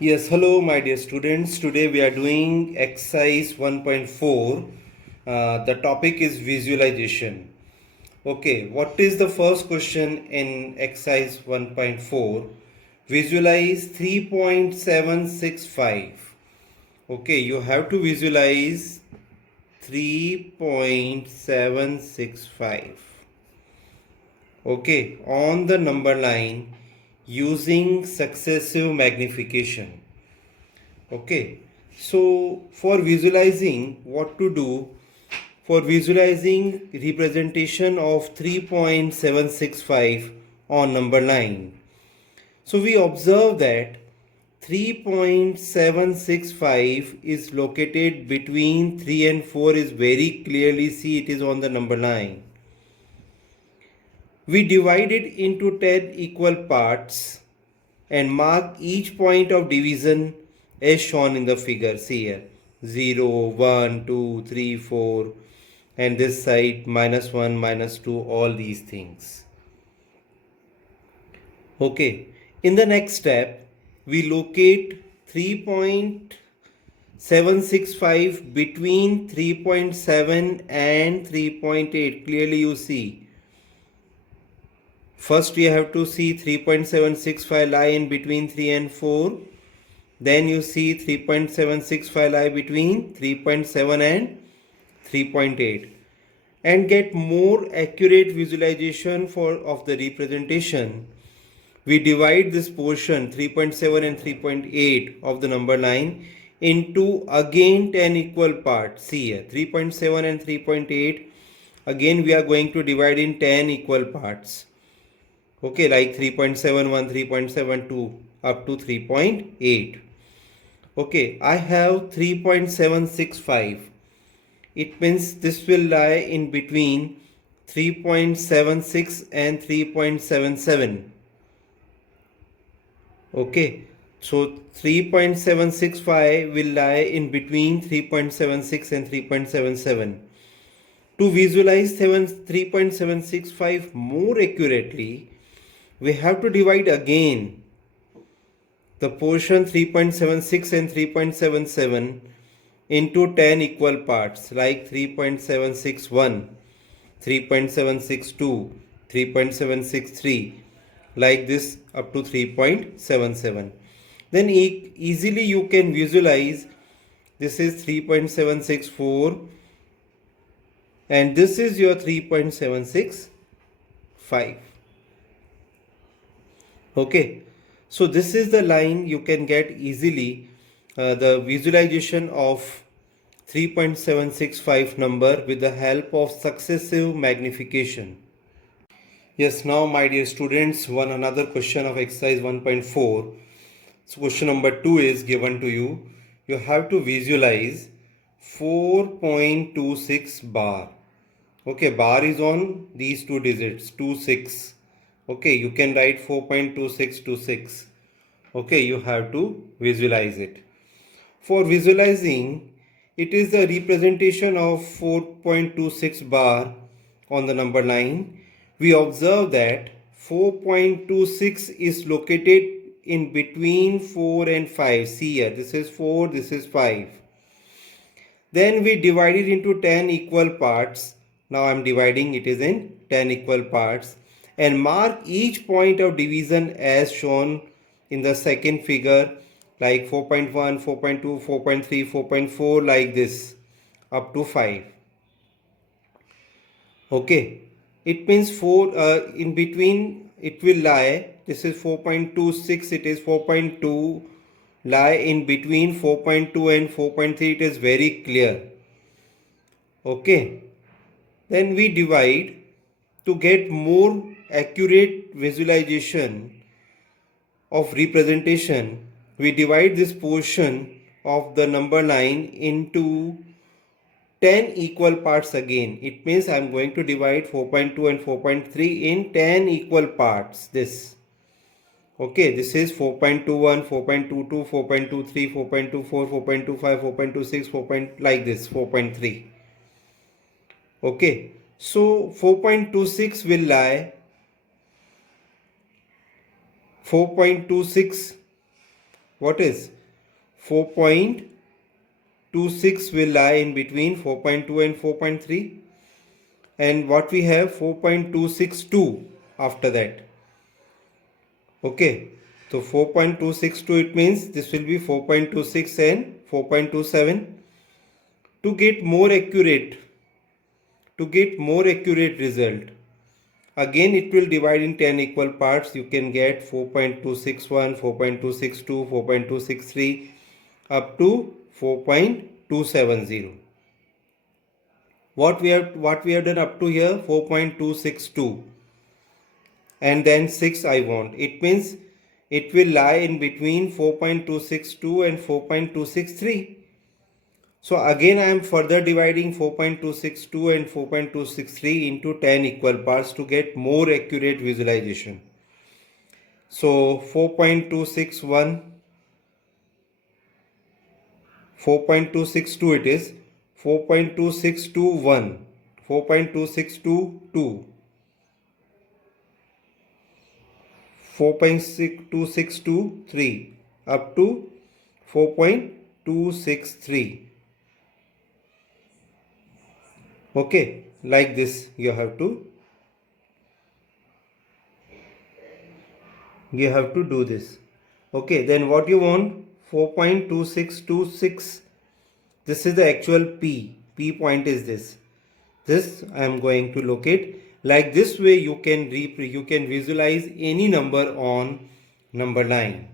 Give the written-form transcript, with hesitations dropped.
Yes, hello, my dear students. Today we are doing exercise 1.4. The topic is visualization. Okay, what is the first question in exercise 1.4? Visualize 3.765. Okay, you have to visualize 3.765. Okay, on the number line using successive magnification. Okay, so for visualizing, what to do? For visualizing representation of 3.765 on number line. So we observe that 3.765 is located between 3 and 4 is very clearly see it is on the number line. We divide it into 10 equal parts and mark each point of division as shown in the figure. See here 0, 1, 2, 3, 4, and this side -1, -2, all these things. Okay, in the next step, we locate 3.765 between 3.7 and 3.8. Clearly, you see. First, we have to see 3.765 lie in between 3 and 4. Then you see 3.765 lie between 3.7 and 3.8. And get more accurate visualization of the representation, we divide this portion 3.7 and 3.8 of the number line into again 10 equal parts. See here 3.7 and 3.8. Again we are going to divide in 10 equal parts. Okay, like 3.71, 3.72 up to 3.8. Okay, I have 3.765. It means this will lie in between 3.76 and 3.77. Okay, so 3.765 will lie in between 3.76 and 3.77. To visualize 3.765 more accurately, we have to divide again the portion 3.76 and 3.77 into 10 equal parts like 3.761, 3.762, 3.763, like this up to 3.77. Then easily you can visualize this is 3.764 and this is your 3.765. Okay, so this is the line you can get easily the visualization of 3.765 number with the help of successive magnification. Yes, now my dear students, one another question of exercise 1.4. So question number 2 is given to you. You have to visualize 4.26 bar. Okay, bar is on these two digits 26. Okay, you can write 4.2626. Okay, you have to visualize it. For visualizing, it is the representation of 4.26 bar on the number line. We observe that 4.26 is located in between 4 and 5. See here, this is 4, this is 5. Then we divide it into 10 equal parts. Now I am dividing it is in 10 equal parts and mark each point of division as shown in the second figure like 4.1, 4.2, 4.3, 4.4 like this up to 5. Okay, it means 4 in between it will lie. This is 4.26, it is 4.2 lie in between 4.2 and 4.3. It is very clear. Okay, then we divide to get more accurate visualization of representation. We divide this portion of the number line into 10 equal parts again. It means I am going to divide 4.2 and 4.3 in 10 equal parts. This. Okay, this is 4.21, 4.22, 4.23, 4.24, 4.25, 4.26, 4. Like this 4.3. Okay, so 4.26 will lie 4.26 what is 4.26 will lie in between 4.2 and 4.3, and what we have 4.262 after that. Okay, so 4.262, it means this will be 4.26 and 4.27. To get more accurate result, again it will divide in 10 equal parts. You can get 4.261, 4.262, 4.263 up to 4.270. What we have done up to here, 4.262, and then 6 I want. It means it will lie in between 4.262 and 4.263. So again I am further dividing 4.262 and 4.263 into 10 equal parts to get more accurate visualization. So 4.261, 4.262 it is, 4.2621, 4.2622, 4.2623 up to 4.263. Okay, like this you have to do this. Okay, then what you want, 4.2626. This is the actual P point is this. This I am going to locate. Like this way you can visualize any number on number line.